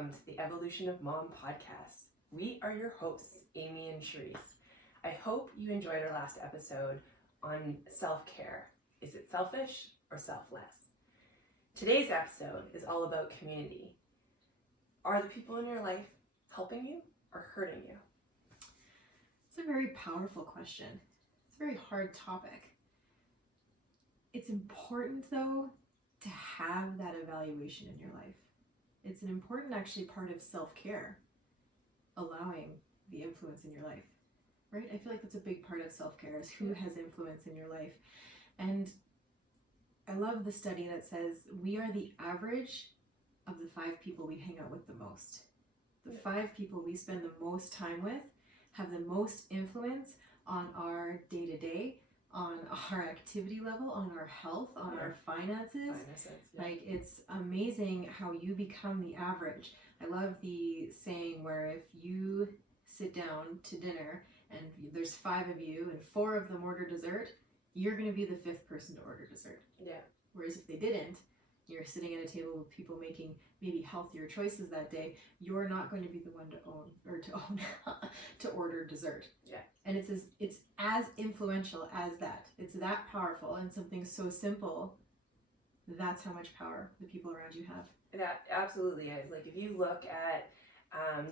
welcome to the Evolution of Mom podcast. We are your hosts, Amy and Cherise. I hope you enjoyed our last episode on self-care. Is it selfish or selfless? Today's episode is all about community. Are the people in your life helping you or hurting you? It's a very powerful question. It's a very hard topic. It's important, though, to have that evaluation in your life. It's an important, actually, part of self-care, allowing the influence in your life, right? I feel like that's a big part of self-care, is who has influence in your life. And I love the study that says we are the average of the 5 people we hang out with the most. The 5 people we spend the most time with have the most influence on our day-to-day, on our activity level, on our health, on our finances. Like, it's amazing how you become the average. I love the saying where if you sit down to dinner and there's 5 of you and 4 of them order dessert, you're going to be the 5th person to order dessert. Yeah. Whereas if they didn't, you're sitting at a table with people making maybe healthier choices that day, you're not going to be the one to order dessert. Yeah. And it's as influential as that. It's that powerful, and something so simple, that's how much power the people around you have. That absolutely is. Like, if you look at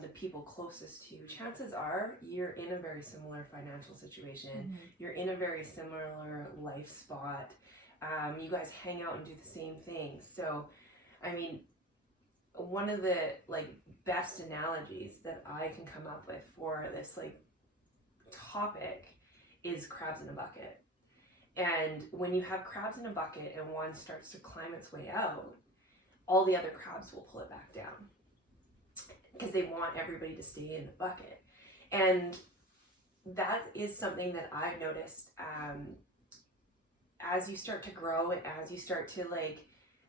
the people closest to you, chances are you're in a very similar financial situation. Mm-hmm. You're in a very similar life spot. You guys hang out and do the same things. So, I mean, one of the best analogies that I can come up with for this topic is crabs in a bucket. And when you have crabs in a bucket and one starts to climb its way out, all the other crabs will pull it back down because they want everybody to stay in the bucket. And that is something that I've noticed as you start to grow and as you start to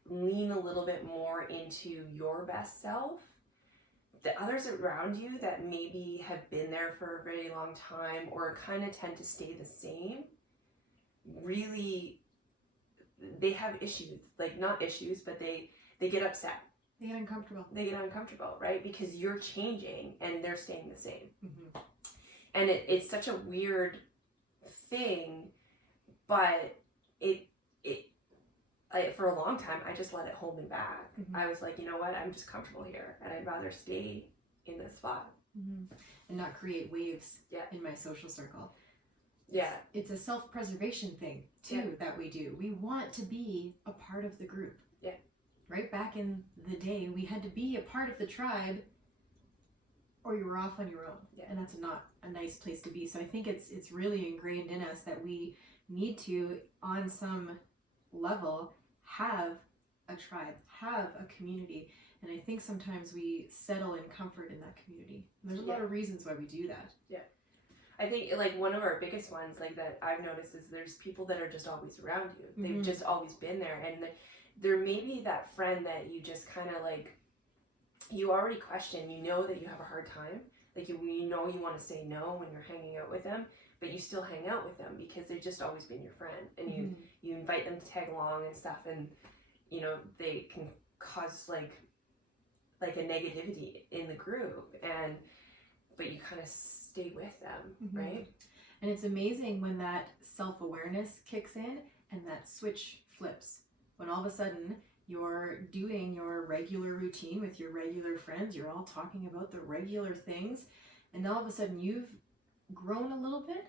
lean a little bit more into your best self, the others around you that maybe have been there for a very long time or kind of tend to stay the same, really, they have issues. Not issues, but they get upset. They get uncomfortable. Right? Because you're changing and they're staying the same. Mm-hmm. And it's such a weird thing, but for a long time, I just let it hold me back. Mm-hmm. I was like, you know what? I'm just comfortable here, and I'd rather stay in this spot. Mm-hmm. And not create waves in my social circle. It's a self-preservation thing, too, that we do. We want to be a part of the group. Yeah. Right back in the day, we had to be a part of the tribe, or you were off on your own. Yeah. And that's not a nice place to be. So I think it's really ingrained in us that we need to, on some level, have a tribe, have a community. And I think sometimes we settle in comfort in that community. And there's a lot of reasons why we do that. Yeah. I think one of our biggest ones that I've noticed is there's people that are just always around you. Mm-hmm. They've just always been there. And there may be that friend that you just kind of you already question, you know that you have a hard time. You know you want to say no when you're hanging out with them, but you still hang out with them because they've just always been your friend. And you invite them to tag along and stuff, and they can cause a negativity in the group, but you kind of stay with them. Mm-hmm. Right? And it's amazing when that self-awareness kicks in and that switch flips. When all of a sudden you're doing your regular routine with your regular friends, you're all talking about the regular things, and all of a sudden you've grown a little bit,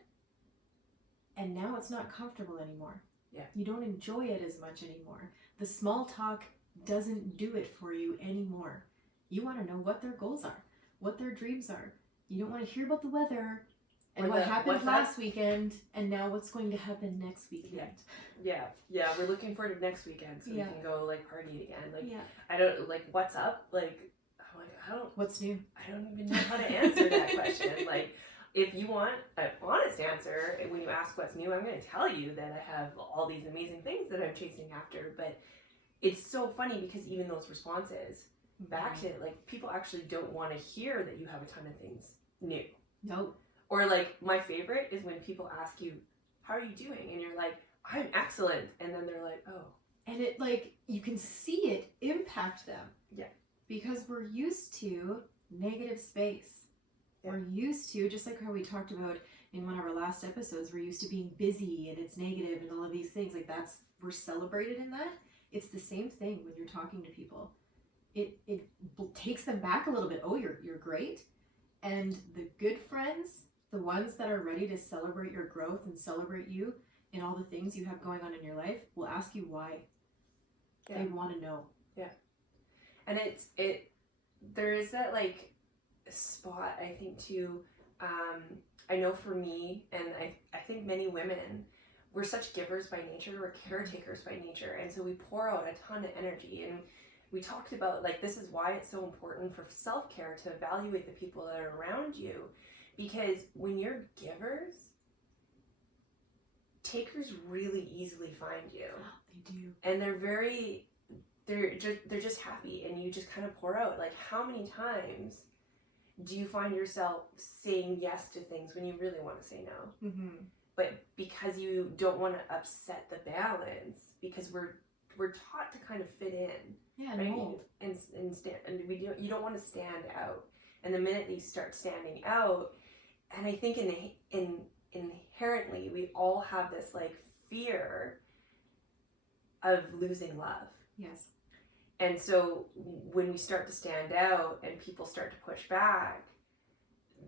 and now it's not comfortable anymore. Yeah. You don't enjoy it as much anymore. The small talk doesn't do it for you anymore. You want to know what their goals are, what their dreams are. You don't want to hear about the weather and what happened last weekend and now what's going to happen next weekend. Yeah, we're looking forward to next weekend so we can go party again. I don't what's up? I don't. What's new? I don't even know how to answer that question. If you want an honest answer, when you ask what's new, I'm going to tell you that I have all these amazing things that I'm chasing after. But it's so funny because even those responses back to people actually don't want to hear that you have a ton of things new. Nope. Or my favorite is when people ask you, how are you doing? And you're like, I'm excellent. And then they're like, oh. And it you can see it impact them. Yeah. because we're used to negative space. Yeah. We're used to, just like how we talked about in one of our last episodes, we're used to being busy and it's negative and all of these things. Like we're celebrated in that. It's the same thing when you're talking to people. It takes them back a little bit. Oh, you're great. And the good friends, the ones that are ready to celebrate your growth and celebrate you and all the things you have going on in your life, will ask you why. Yeah. They want to know. Yeah. And there is that like spot, I think, too. I know for me, and I think many women, we're such givers by nature, we're caretakers by nature, and so we pour out a ton of energy. And we talked about, like, this is why it's so important for self-care to evaluate the people that are around you, because when you're givers, takers really easily find you. They do. And they're just happy, and you just kind of pour out. Like, how many times do you find yourself saying yes to things when you really want to say no? Mm-hmm. But because you don't want to upset the balance, because we're taught to kind of fit in. Yeah, right? no. And you don't want to stand out. And the minute you start standing out, and I think inherently we all have this like fear of losing love. Yes. And so when we start to stand out and people start to push back,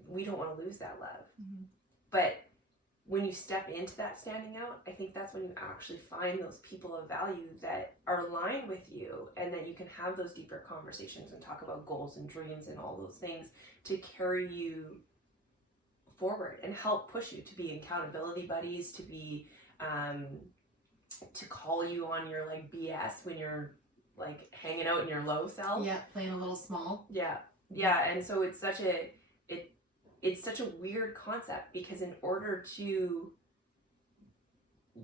we don't want to lose that love. Mm-hmm. But when you step into that standing out, I think that's when you actually find those people of value that are aligned with you, and that you can have those deeper conversations and talk about goals and dreams and all those things to carry you forward and help push you to be accountability buddies, to be to call you on your like BS when you're like hanging out in your low self. Yeah, playing a little small. Yeah. And so it's such a weird concept, because in order to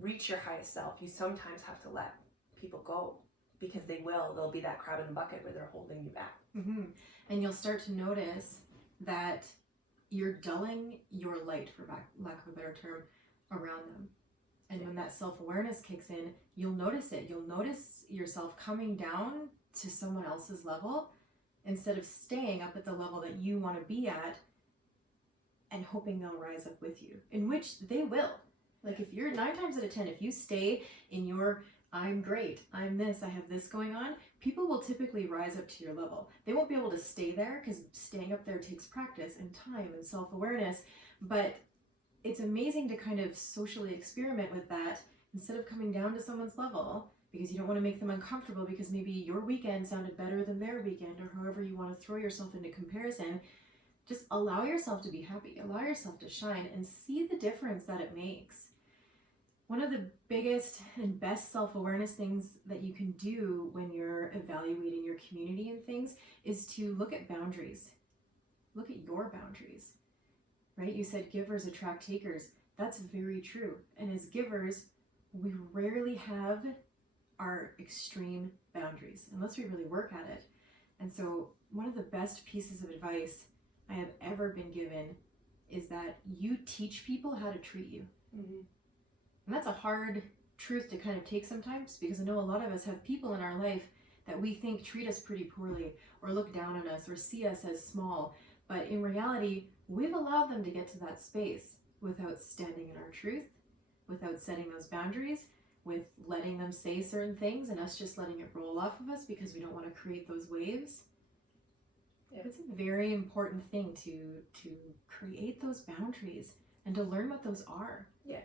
reach your highest self, you sometimes have to let people go, because they'll be that crab in the bucket where they're holding you back. Mm-hmm. And you'll start to notice that you're dulling your light, for lack of a better term, around them. And when that self-awareness kicks in, you'll notice it. You'll notice yourself coming down to someone else's level instead of staying up at the level that you want to be at and hoping they'll rise up with you, in which they will. Like, if you're 9 times out of 10, if you stay in your I'm great, I'm this, I have this going on, people will typically rise up to your level. They won't be able to stay there, because staying up there takes practice and time and self-awareness, but it's amazing to kind of socially experiment with that instead of coming down to someone's level, because you don't want to make them uncomfortable, because maybe your weekend sounded better than their weekend, or however you want to throw yourself into comparison. Just allow yourself to be happy, allow yourself to shine, and see the difference that it makes. One of the biggest and best self-awareness things that you can do when you're evaluating your community and things is to look at boundaries. Look at your boundaries, right? You said givers attract takers. That's very true. And as givers, we rarely have our extreme boundaries unless we really work at it. And so one of the best pieces of advice I have ever been given is that you teach people how to treat you. Mm-hmm. And that's a hard truth to kind of take sometimes, because I know a lot of us have people in our life that we think treat us pretty poorly, or look down on us, or see us as small. But in reality, we've allowed them to get to that space without standing in our truth, without setting those boundaries, with letting them say certain things and us just letting it roll off of us because we don't want to create those waves. Yeah. It's a very important thing to create those boundaries and to learn what those are. Yeah.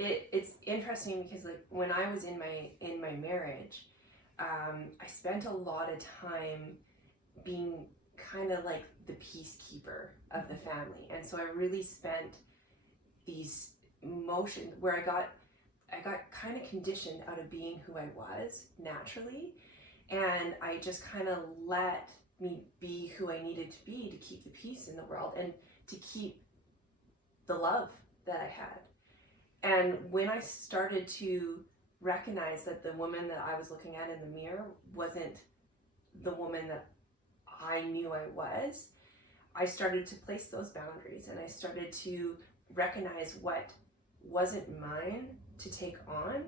It's interesting because, like, when I was in my marriage, I spent a lot of time being kind of like the peacekeeper of the family, and so I really spent these emotions where I got kind of conditioned out of being who I was naturally, and I just kind of let me be who I needed to be to keep the peace in the world and to keep the love that I had. And when I started to recognize that the woman that I was looking at in the mirror wasn't the woman that I knew I was, I started to place those boundaries, and I started to recognize what wasn't mine to take on.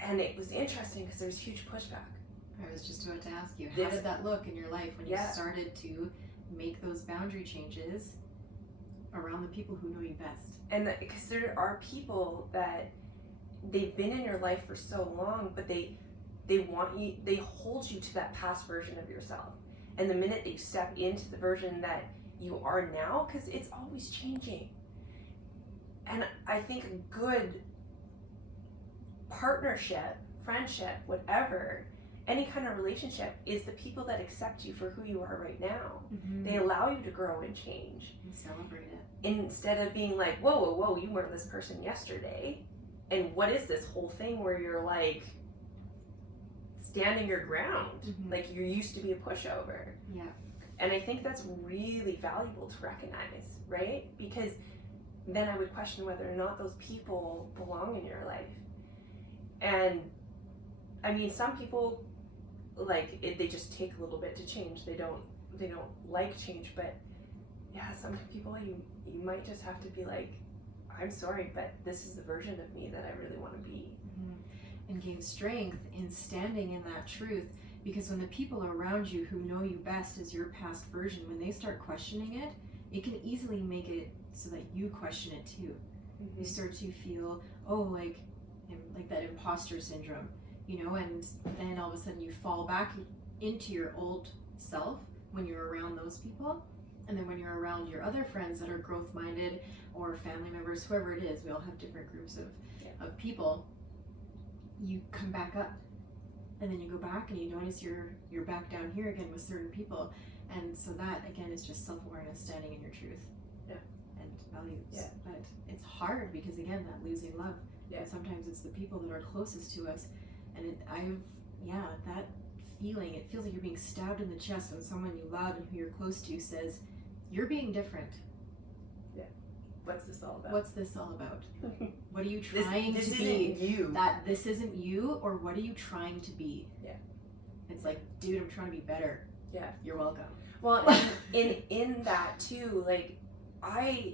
And it was interesting because there was huge pushback. I was just about to ask you, how This- did that look in your life when you Yeah. started to make those boundary changes around the people who know you best? And because there are people that they've been in your life for so long, but they want you, they hold you to that past version of yourself. And the minute that you step into the version that you are now, because it's always changing. And I think a good partnership, friendship, whatever, any kind of relationship is the people that accept you for who you are right now. They allow you to grow and change. And celebrate it. Instead of being like, whoa, whoa, whoa, you weren't this person yesterday. And what is this whole thing where you're like standing your ground? Mhm. Like you used to be a pushover. Yeah. And I think that's really valuable to recognize, right? Because then I would question whether or not those people belong in your life. And I mean, some people like it, they just take a little bit to change. They don't like change, but yeah, some people you might just have to be like, I'm sorry, but this is the version of me that I really want to be. And gain strength in standing in that truth, because when the people around you who know you best as your past version, when they start questioning it, it can easily make it so that you question it too. You start to feel, oh, like that imposter syndrome, you know, and then all of a sudden you fall back into your old self when you're around those people. And then when you're around your other friends that are growth minded, or family members, whoever it is, we all have different groups of people, you come back up. And then you go back and you notice you're back down here again with certain people. And so that again is just self-awareness, standing in your truth. Yeah. And values. Yeah. But it's hard because again, that losing love. Yeah. And sometimes it's the people that are closest to us. And that feeling, it feels like you're being stabbed in the chest when someone you love and who you're close to says, you're being different. What's this all about? What's this all about? What are you trying this to isn't be? you. That this isn't you, or what are you trying to be? Yeah. It's like, dude, I'm trying to be better. Yeah. You're welcome. Well, in that too, like I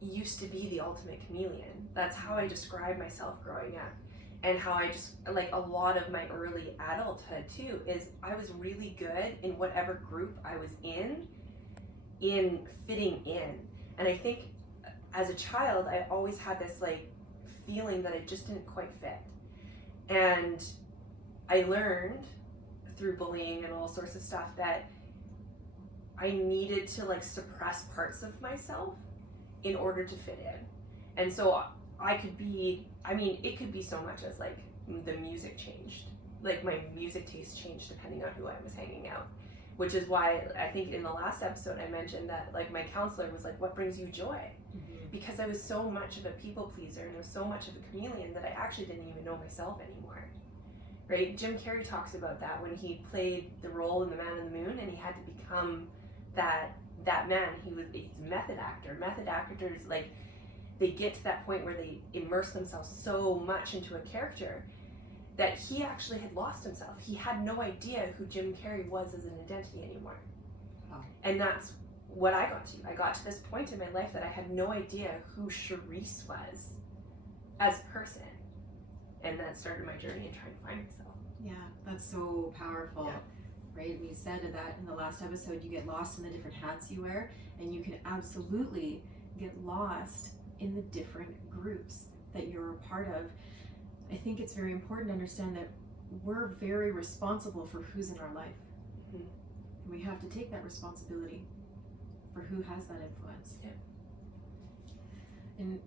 used to be the ultimate chameleon. That's how I describe myself growing up. And how I just, like a lot of my early adulthood too, is I was really good in whatever group I was in fitting in. And I think as a child, I always had this like feeling that I just didn't quite fit. And I learned through bullying and all sorts of stuff that I needed to like suppress parts of myself in order to fit in. And so I could be, I mean, it could be so much as like the music changed. Like my music taste changed depending on who I was hanging out. Which is why I think in the last episode I mentioned that like my counselor was like, what brings you joy? Because I was so much of a people pleaser and I was so much of a chameleon that I actually didn't even know myself anymore. Right? Jim Carrey talks about that when he played the role in The Man in the Moon and he had to become that man. He's a method actor. Method actors, like, they get to that point where they immerse themselves so much into a character that he actually had lost himself. He had no idea who Jim Carrey was as an identity anymore. Wow. And that's what I got to. I got to this point in my life that I had no idea who Charisse was as a person. And that started my journey in trying to find myself. Yeah, that's so powerful. Yeah. Right? We said that in the last episode, you get lost in the different hats you wear, and you can absolutely get lost in the different groups that you're a part of. I think it's very important to understand that we're very responsible for who's in our life. Mm-hmm. And we have to take that responsibility for who has that influence. Yeah. And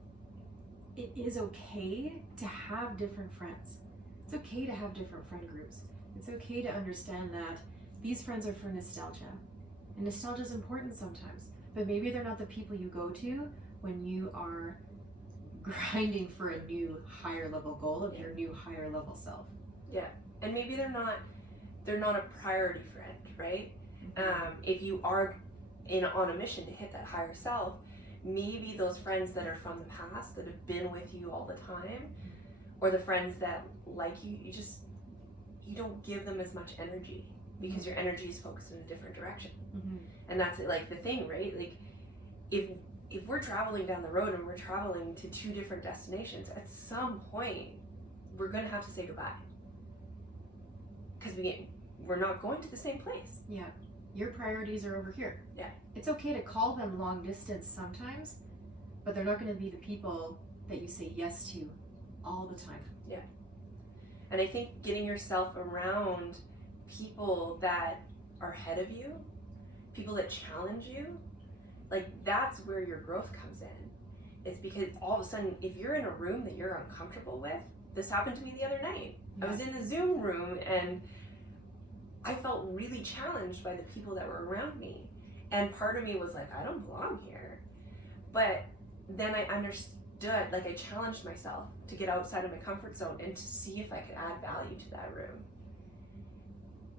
it is okay to have different friends. It's okay to have different friend groups. It's okay to understand that these friends are for nostalgia. And nostalgia is important sometimes, but maybe they're not the people you go to when you are grinding for a new higher level goal of your new higher level self. Yeah. And maybe they're not a priority friend, right? If you are on a mission to hit that higher self, maybe those friends that are from the past that have been with you all the time, or the friends that like you, you don't give them as much energy because your energy is focused in a different direction. And that's like the thing, right? Like if we're traveling down the road and we're traveling to two different destinations, at some point we're gonna have to say goodbye because we're not going to the same place. Yeah. Your priorities are over here. Yeah. It's okay to call them long distance sometimes, but they're not going to be the people that you say yes to all the time. Yeah. And I think getting yourself around people that are ahead of you, people that challenge you, like that's where your growth comes in. It's because all of a sudden, if you're in a room that you're uncomfortable with, this happened to me the other night. Yeah. I was in a Zoom room and I felt really challenged by the people that were around me. And part of me was like, I don't belong here. But then I understood, like I challenged myself to get outside of my comfort zone and to see if I could add value to that room.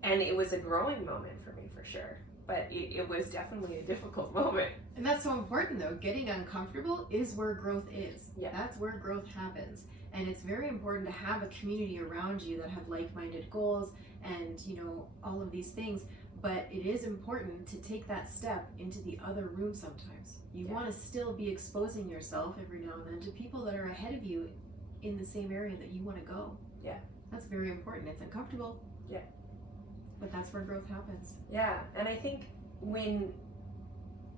And it was a growing moment for me, for sure. But it was definitely a difficult moment. And that's so important though. Getting uncomfortable is where growth is. Yeah. That's where growth happens. And it's very important to have a community around you that have like-minded goals and, you know, all of these things. But it is important to take that step into the other room sometimes. You Yeah. want to still be exposing yourself every now and then to people that are ahead of you in the same area that you want to go. Yeah. That's very important. It's uncomfortable. Yeah. But that's where growth happens. Yeah, and I think when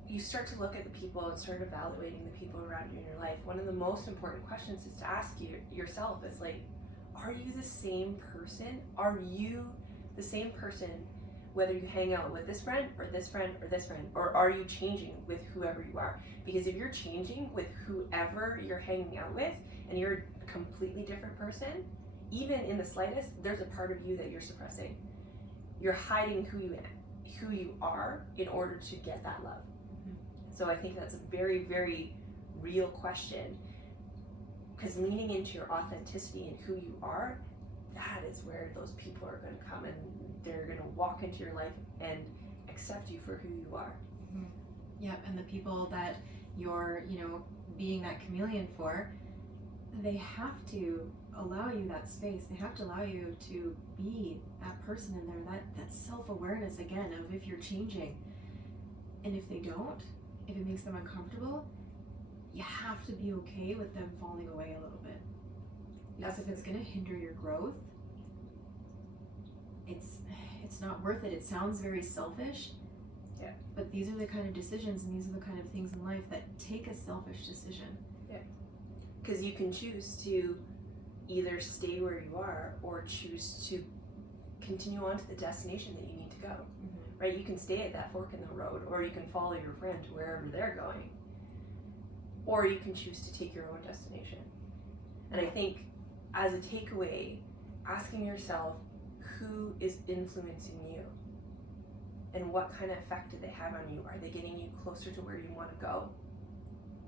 you start to look at the people and start evaluating the people around you in your life, one of the most important questions is to ask yourself is like, are you the same person? Are you the same person whether you hang out with this friend or this friend or this friend? Or are you changing with whoever you are? Because if you're changing with whoever you're hanging out with and you're a completely different person, even in the slightest, there's a part of you that you're suppressing. You're hiding who you are in order to get that love. Mm-hmm. So I think that's a very, very real question, because leaning into your authenticity and who you are, that is where those people are going to come and they're going to walk into your life and accept you for who you are. Mm-hmm. Yeah, and the people that you're, you know, being that chameleon for, they have to allow you that space. They have to allow you to be that person in there, that self-awareness again of if you're changing. And if they don't, if it makes them uncomfortable, you have to be okay with them falling away a little bit. Because if it's going to hinder your growth, it's not worth it. It sounds very selfish. Yeah. But these are the kind of decisions and these are the kind of things in life that take a selfish decision. Yeah. Because you can choose to either stay where you are or choose to continue on to the destination that you need to go. Mm-hmm. Right? You can stay at that fork in the road, or you can follow your friend to wherever they're going. Or you can choose to take your own destination. And I think as a takeaway, asking yourself, who is influencing you? And what kind of effect do they have on you? Are they getting you closer to where you want to go?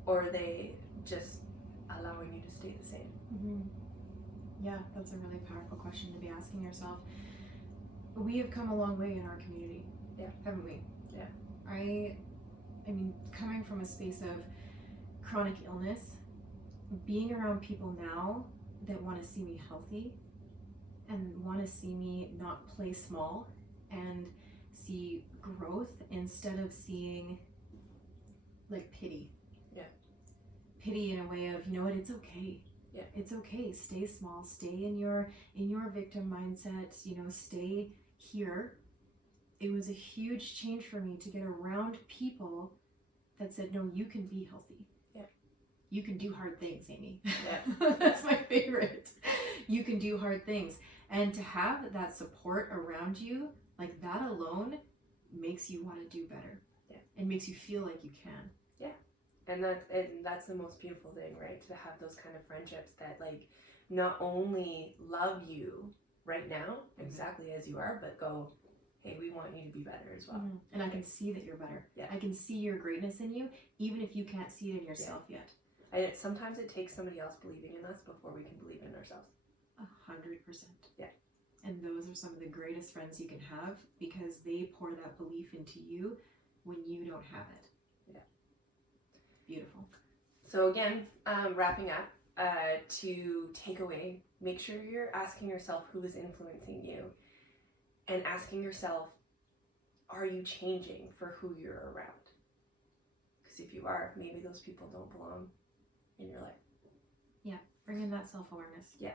Or are they just allowing you to stay the same? Mm-hmm. Yeah, that's a really powerful question to be asking yourself. We have come a long way in our community, haven't we? Yeah. I mean, coming from a space of chronic illness, being around people now that want to see me healthy and want to see me not play small and see growth instead of seeing like pity. Yeah. Pity in a way of, you know what, it's okay. Yeah. It's okay. Stay small. Stay in your victim mindset. You know, stay here. It was a huge change for me to get around people that said, no, you can be healthy. Yeah. You can do hard things, Amy. Yeah. That's my favorite. You can do hard things. And to have that support around you, like that alone makes you want to do better. Yeah. And makes you feel like you can. And that's the most beautiful thing, right? To have those kind of friendships that like not only love you right now, exactly as you are, but go, hey, we want you to be better as well. Mm-hmm. And I can see that you're better. Yeah. I can see your greatness in you, even if you can't see it in yourself yet. Sometimes it takes somebody else believing in us before we can believe in ourselves. 100%. Yeah. And those are some of the greatest friends you can have because they pour that belief into you when you don't have it. Yeah. Beautiful. So again, wrapping up, to take away, make sure you're asking yourself who is influencing you and asking yourself, are you changing for who you're around? Because if you are, maybe those people don't belong in your life. Yeah, bring in that self-awareness. Yeah.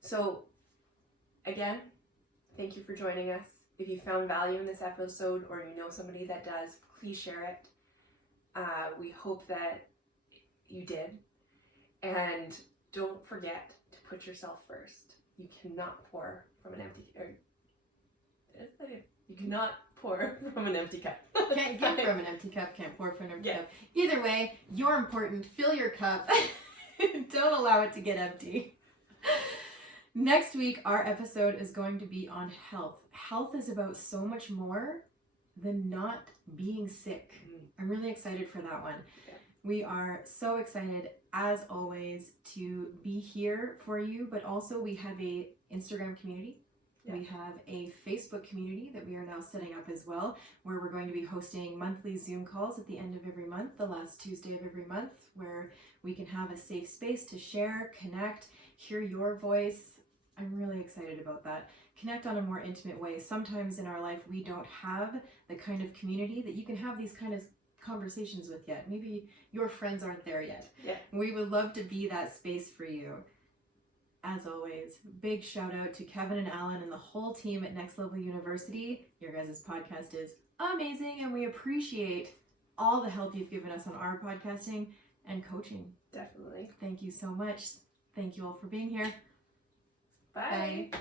So again, Thank you for joining us. If you found value in this episode or you know somebody that does, please share it. We hope that you did. And don't forget to put yourself first. You cannot pour from an empty You cannot pour from an empty cup. Can't give from an empty cup, can't pour from an empty cup. Either way, you're important. Fill your cup. Don't allow it to get empty. Next week, our episode is going to be on health. Health is about so much more than not being sick. I'm really excited for that one. Yeah. We are so excited, as always, to be here for you, but also we have a Instagram community. Yeah. We have a Facebook community that we are now setting up as well, where we're going to be hosting monthly Zoom calls at the end of every month, the last Tuesday of every month, where we can have a safe space to share, connect, hear your voice. I'm really excited about that. Connect on a more intimate way. Sometimes in our life, we don't have the kind of community that you can have these kind of conversations with yet. Maybe your friends aren't there yet. Yeah. We would love to be that space for you. As always, big shout out to Kevin and Alan and the whole team at Next Level University. Your guys' podcast is amazing, and we appreciate all the help you've given us on our podcasting and coaching. Definitely. Thank you so much. Thank you all for being here. Bye. Bye.